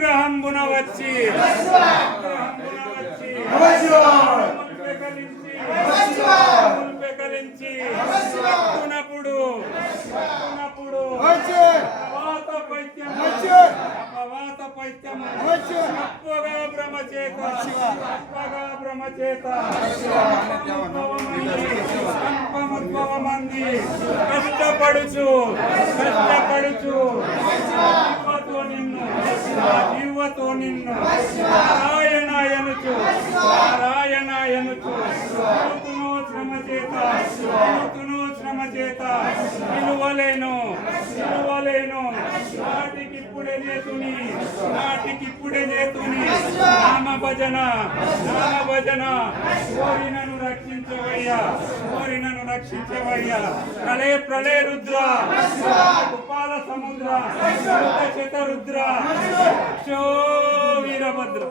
ఆగ్రహంబున వచ్చి పెకలించి అపవాత పైత్యము అప్పగా బ్రహ్మచేత సంపముద్భవమంది కష్టపడుచు జీవతో నిన్ను నారాయణాయనుచు శ్రమ చేత నిలువలేను నాటికిప్పుడే చేతుని నామ భజన కోరినను రక్షించవయ్యా ప్రళయ రుద్ర గోపాల సముద్ర శత రుద్ర వీరభద్ర